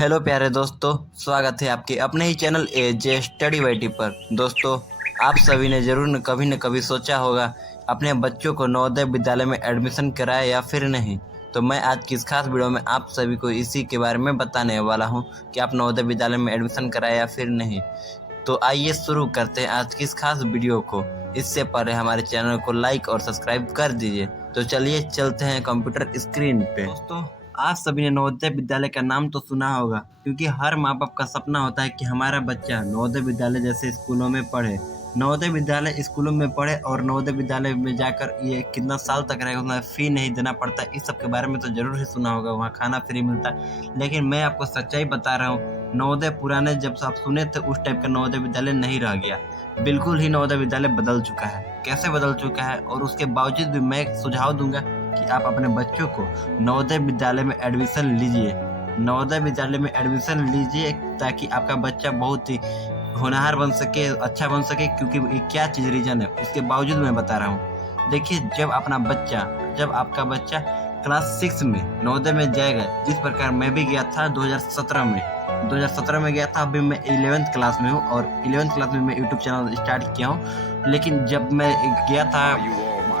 Hello प्यारे दोस्तों, स्वागत है आपके अपने ही चैनल एजे स्टडी वाईटी पर। दोस्तों, आप सभी ने ज़रूर न कभी सोचा होगा अपने बच्चों को नवोदय विद्यालय में एडमिशन कराए या फिर नहीं। तो मैं आज की इस खास वीडियो में आप सभी को इसी के बारे में बताने वाला हूं कि आप नवोदय विद्यालय में एडमिशन कराए या फिर नहीं। तो आइए शुरू करते हैं आज की इस खास वीडियो को। इससे पहले हमारे चैनल को लाइक और सब्सक्राइब कर दीजिए। तो चलिए चलते हैं कंप्यूटर स्क्रीन पे। दोस्तों, आप सभी ने नवोदय विद्यालय का नाम तो सुना होगा, क्योंकि हर माँ बाप का सपना होता है कि हमारा बच्चा नवोदय विद्यालय जैसे स्कूलों में पढ़े, नवोदय विद्यालय स्कूलों में पढ़े और नवोदय विद्यालय में जाकर ये कितना साल तक रहेगा, उतना फ़ी नहीं देना पड़ता। इस सब के बारे में तो ज़रूर ही सुना होगा, वहाँ खाना फ्री मिलता है। लेकिन मैं आपको सच्चाई बता रहा हूँ, नवोदय पुराने जब आप सुने थे उस टाइप का नवोदय विद्यालय नहीं रह गया। बिल्कुल ही नवोदय विद्यालय बदल चुका है। कैसे बदल चुका है, और उसके बावजूद भी मैं एक सुझाव दूंगा कि आप अपने बच्चों को नवोदय विद्यालय में एडमिशन लीजिए। नवोदय विद्यालय में एडमिशन लीजिए ताकि आपका बच्चा बहुत ही होनहार बन सके, अच्छा बन सके। क्योंकि क्या चीज़ रीज़न है उसके बावजूद मैं बता रहा हूँ। देखिए, जब आपका बच्चा क्लास 6 में नवोदय में जाएगा, जिस प्रकार मैं भी गया था 2017 में गया था। अभी मैं 11th क्लास में हूँ और 11th क्लास में मैं यूट्यूब चैनल स्टार्ट किया हूँ। लेकिन जब मैं गया था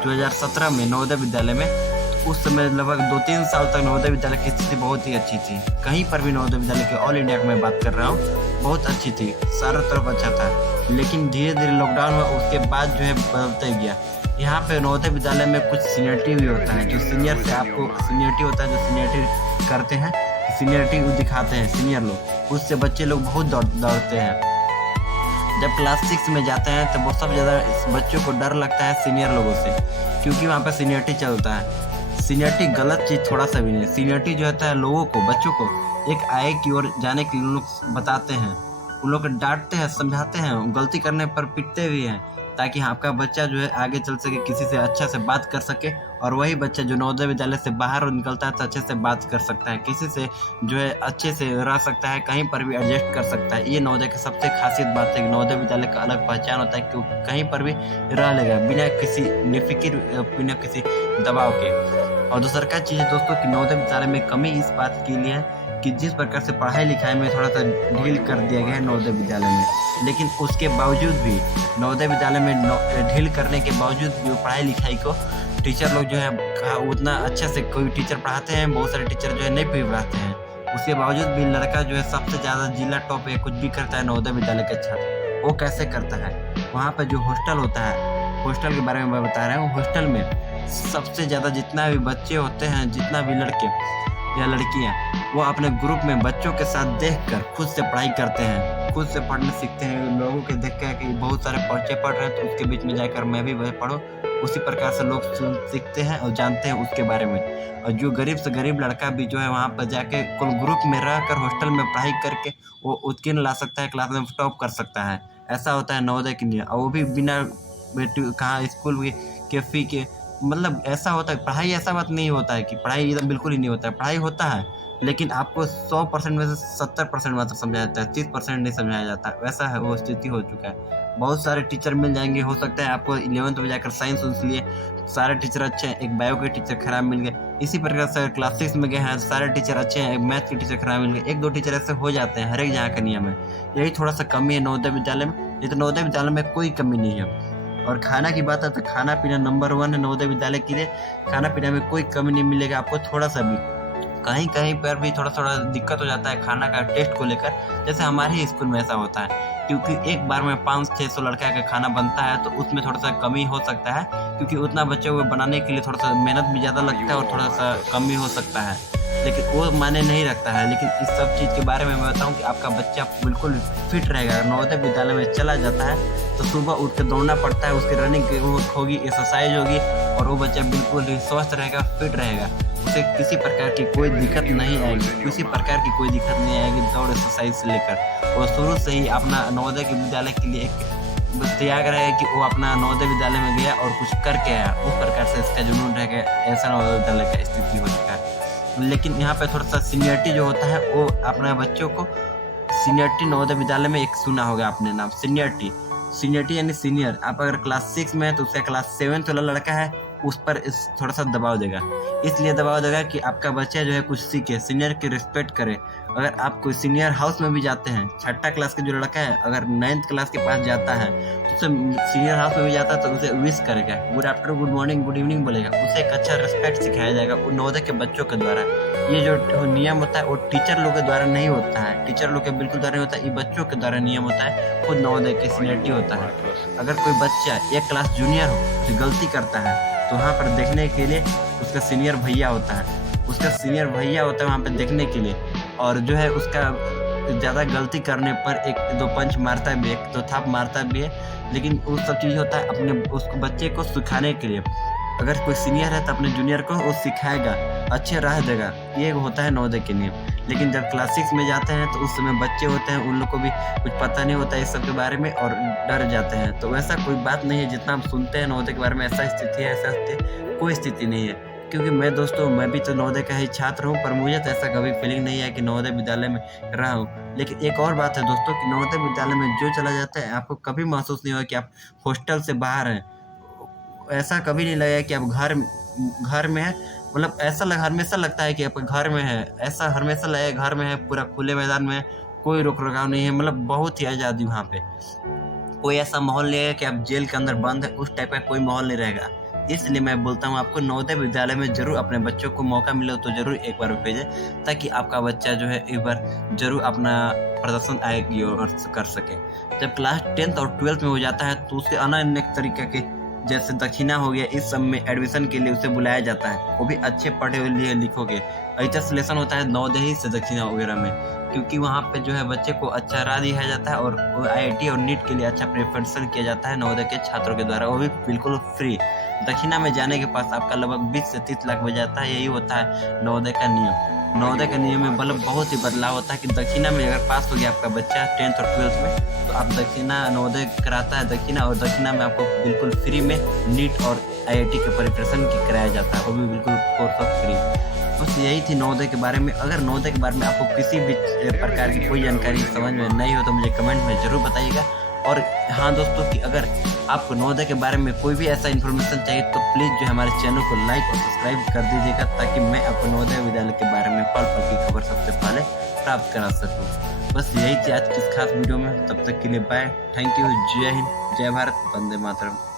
2017 में नवोदय विद्यालय में, तो उस समय लगभग 2-3 साल तक नवोदय विद्यालय की स्थिति बहुत ही अच्छी थी। कहीं पर भी नवोदय विद्यालय के ऑल इंडिया की मैं बात कर रहा हूँ, बहुत अच्छी थी, सारा तरफ अच्छा था। लेकिन धीरे धीरे लॉकडाउन हुआ, उसके बाद जो है बदलते गया। यहाँ पे नवोदय विद्यालय में कुछ सीनियरिटी भी होता है, जो सीनियर से आपको सीनियरिटी होता है, जो सीनियरिटी करते हैं, सीनियरिटी दिखाते हैं सीनियर लोग, उससे बच्चे लोग बहुत दौड़ते हैं। जब क्लास 6 में जाते हैं तो बहुत सब ज़्यादा बच्चों को डर लगता है सीनियर लोगों से, क्योंकि वहाँ पर सीनियरिटी चलता है। सीनियरिटी गलत चीज़ थोड़ा सा भी नहीं है। सीनियरिटी जो होता है लोगों को, बच्चों को एक आगे की ओर जाने के लिए लोग बताते हैं, उन लोग को डांटते हैं, समझाते हैं, गलती करने पर पिटते भी हैं, ताकि आपका बच्चा जो है आगे चल सके, किसी से अच्छा से बात कर सके। और वही बच्चा जो नवोदय विद्यालय से बाहर निकलता है तो अच्छे से बात कर सकता है, किसी से जो है अच्छे से रह सकता है, कहीं पर भी एडजस्ट कर सकता है। ये नवोदय की सबसे खासियत बात है कि नवोदय विद्यालय का अलग पहचान होता है, क्योंकि कहीं पर भी रह लेगा बिना किसी निफिक्र, बिना किसी दबाव के। और दूसरा क्या चीज़ है दोस्तों, कि नवोदय विद्यालय में कमी इस बात के लिए है कि जिस प्रकार से पढ़ाई लिखाई में थोड़ा सा ढील कर दिया गया है नवोदय विद्यालय में, लेकिन उसके बावजूद भी नवोदय विद्यालय में ढील करने के बावजूद भी पढ़ाई लिखाई को टीचर लोग जो है उतना अच्छे से, कोई टीचर पढ़ाते हैं, बहुत सारे टीचर जो है नहीं भी पढ़ाते हैं। उसके बावजूद भी लड़का जो है सबसे ज़्यादा जिला टॉप या कुछ भी करता है नवोदय विद्यालय के छात्र। वो कैसे करता है, वहाँ पर जो हॉस्टल होता है, हॉस्टल के बारे में मैं बता रहा हूँ। हॉस्टल में सबसे ज़्यादा जितना भी बच्चे होते हैं, जितना भी लड़के या लड़कियां, वो अपने ग्रुप में बच्चों के साथ देखकर खुद से पढ़ाई करते हैं, खुद से पढ़ने सीखते हैं। लोगों के देख कर कि बहुत सारे बच्चे पढ़ रहे हैं तो उसके बीच में जाकर मैं भी वही पढ़ूं। उसी प्रकार से लोग सीखते हैं और जानते हैं उसके बारे में। और जो गरीब से गरीब लड़का भी जो है वहाँ पर जाके कुल ग्रुप में रह कर हॉस्टल में पढ़ाई करके वो उत्तीर्ण ला सकता है, क्लास में टॉप कर सकता है। ऐसा होता है नवोदय के लिए, और वो भी बिना कहाँ स्कूल के फ़ी के। मतलब ऐसा होता है, पढ़ाई ऐसा बात नहीं होता है कि पढ़ाई एकदम बिल्कुल ही नहीं होता है, पढ़ाई होता है, लेकिन आपको 100% में से 70% मात्र समझाया जाता है, 30% नहीं समझाया जाता। वैसा है, वो स्थिति हो चुका है। बहुत सारे टीचर मिल जाएंगे, हो सकता है आपको 11th में जाकर साइंस लिए सारे टीचर अच्छे हैं, एक बायो के टीचर खराब मिल गए। इसी प्रकार से क्लास 6 में गए हैं, सारे टीचर अच्छे हैं, एक मैथ के टीचर खराब मिल गए। 1-2 टीचर ऐसे हो जाते हैं हर एक जगह का नियम है। यही थोड़ा सा कमी है नवोदय विद्यालय में, नहीं तो नवोदय विद्यालय में कोई कमी नहीं है। और खाना की बात है तो खाना पीना नंबर 1 है नवोदय विद्यालय के लिए। खाना पीना में कोई कमी नहीं मिलेगा आपको, थोड़ा सा भी कहीं कहीं पर भी थोड़ा दिक्कत हो जाता है खाना का टेस्ट को लेकर। जैसे हमारे ही स्कूल में ऐसा होता है, क्योंकि एक बार में 500-600 लड़का का खाना बनता है, तो उसमें थोड़ा सा कमी हो सकता है, क्योंकि उतना बच्चों को बनाने के लिए थोड़ा सा मेहनत भी ज़्यादा लगता है और थोड़ा सा कमी हो सकता है, लेकिन वो माने नहीं रखता है। लेकिन इस सब चीज़ के बारे में मैं बताऊं कि आपका बच्चा बिल्कुल फिट रहेगा। नवोदय विद्यालय में चला जाता है तो सुबह उठ कर दौड़ना पड़ता है, उसकी रनिंग होगी, एक्सरसाइज होगी, और वो बच्चा बिल्कुल ही स्वस्थ रहेगा, फिट रहेगा। उसे किसी प्रकार की कोई दिक्कत नहीं आएगी, किसी प्रकार की कोई दिक्कत नहीं आएगी दौड़ एक्सरसाइज से लेकर। और शुरू से ही अपना नवोदय के विद्यालय के लिए एक त्याग रहे कि वो अपना नवोदय विद्यालय में गया और कुछ करके आया, उस प्रकार से इसका जुनून रह गया। ऐसा नवोदय विद्यालय का स्थिति हो चुका है। लेकिन यहाँ पे थोड़ा सा सीनियरिटी जो होता है, वो अपने बच्चों को सीनियरिटी नवोदय विद्यालय में एक सुना होगा आपने नाम, सीनियरिटी यानी सीनियर। आप अगर क्लास 6 में है तो उसका क्लास 7th वाला लड़का है, उस पर थोड़ा सा दबाव देगा। इसलिए दबाव देगा कि आपका बच्चा जो है कुछ सीखे, सीनियर की रिस्पेक्ट करे। अगर आप कोई सीनियर हाउस में भी जाते हैं, 6ठा क्लास का जो लड़का है अगर 9th क्लास के पास जाता है तो उसे सीनियर हाउस में भी जाता है तो उसे विश करेगा, good afternoon, good morning, good evening बोलेगा। उसे एक अच्छा रिस्पेक्ट सिखाया जाएगा वो नवोदय के बच्चों के द्वारा। ये जो नियम होता है वो टीचर लोग के द्वारा नहीं होता है, टीचर लोग के बिल्कुल द्वारा नहीं होता है, ये बच्चों के द्वारा नियम होता है, खुद नवोदय की सीनियरिटी होता है। अगर कोई बच्चा एक क्लास जूनियर हो जो गलती करता है तो वहाँ पर देखने के लिए उसका सीनियर भैया होता है, उसका सीनियर भैया होता है वहाँ पर देखने के लिए, और जो है उसका ज़्यादा गलती करने पर एक दो पंच मारता भी है, एक दो थाप मारता भी है, लेकिन वो सब चीज़ होता है अपने उस बच्चे को सिखाने के लिए। अगर कोई सीनियर है तो अपने जूनियर को वो सिखाएगा, अच्छे राह देगा, ये होता है नवोदय के नियम। लेकिन जब क्लास 6 में जाते हैं तो उस समय बच्चे होते हैं, उन लोग को भी कुछ पता नहीं होता है इस सब के बारे में और डर जाते हैं। तो वैसा कोई बात नहीं है, जितना हम सुनते हैं नवोदय के बारे में ऐसा स्थिति है, ऐसा स्थिति कोई स्थिति नहीं है। क्योंकि मैं दोस्तों मैं भी तो नवोदय का ही छात्र हूँ, पर मुझे तो ऐसा कभी फीलिंग नहीं है कि नवोदय विद्यालय में रहा हूँ। लेकिन एक और बात है दोस्तों कि नवोदय विद्यालय में जो चला जाता है आपको कभी महसूस नहीं होगा कि आप हॉस्टल से बाहर हैं। ऐसा कभी नहीं लगेगा कि आप घर में हैं, मतलब ऐसा हमेशा लगता है कि आप घर में है, ऐसा हमेशा लगेगा घर में है, पूरा खुले मैदान में, कोई रोक रखाव नहीं है, मतलब बहुत ही आज़ादी वहाँ पे। कोई ऐसा माहौल नहीं है कि आप जेल के अंदर बंद है, उस टाइप का कोई माहौल नहीं रहेगा। इसलिए मैं बोलता हूँ आपको नवोदय विद्यालय में जरूर अपने बच्चों को मौका मिले तो जरूर एक बार भेजें, ताकि आपका बच्चा जो है एक बार जरूर अपना प्रदर्शन आगे और कर सके। जब क्लास 10th और 12th में हो जाता है तो उसके अनेक तरीके के जैसे दक्षिणा हो गया, इस सब में एडमिशन के लिए उसे बुलाया जाता है, वो भी अच्छे पढ़े हुए लिखोगे। ऐसा सिलेक्शन होता है नवोदय ही से दक्षिणा वगैरह में, क्योंकि वहाँ पे जो है बच्चे को अच्छा राह दिया जाता है और IIT और नीट के लिए अच्छा प्रिपरेशन किया जाता है नवोदय के छात्रों के द्वारा, वो भी बिल्कुल फ्री। दक्षिणा में जाने के पास आपका लगभग 20 से 30 लाख बच जाता है, यही होता है नवोदय का नियम। नवोदय के नियम में मतलब बहुत ही बदलाव होता है कि दक्षिणा में अगर पास हो गया आपका बच्चा 10th और 12th में तो आप दक्षिणा नवोदय कराता है दक्षिणा, और दक्षिणा में आपको बिल्कुल फ्री में नीट और IIT के प्रिपरेशन की कराया जाता है, वो भी बिल्कुल कोर्स ऑफ फ्री। बस यही थी नवोदय के बारे में। अगर नवोदय के बारे में आपको किसी भी प्रकार की कोई जानकारी समझ में नहीं हो तो मुझे कमेंट में ज़रूर बताइएगा। और हाँ दोस्तों कि अगर आपको नवोदय के बारे में कोई भी ऐसा इन्फॉर्मेशन चाहिए तो प्लीज़ जो हमारे चैनल को लाइक और सब्सक्राइब कर दीजिएगा, ताकि मैं आपको नवोदय विद्यालय के बारे में पल पल की खबर सबसे पहले प्राप्त करा सकूँ। बस यही थी आज की इस खास वीडियो में। तब तक के लिए बाय, थैंक यू, जय हिंद, जय भारत, वंदे मातरम।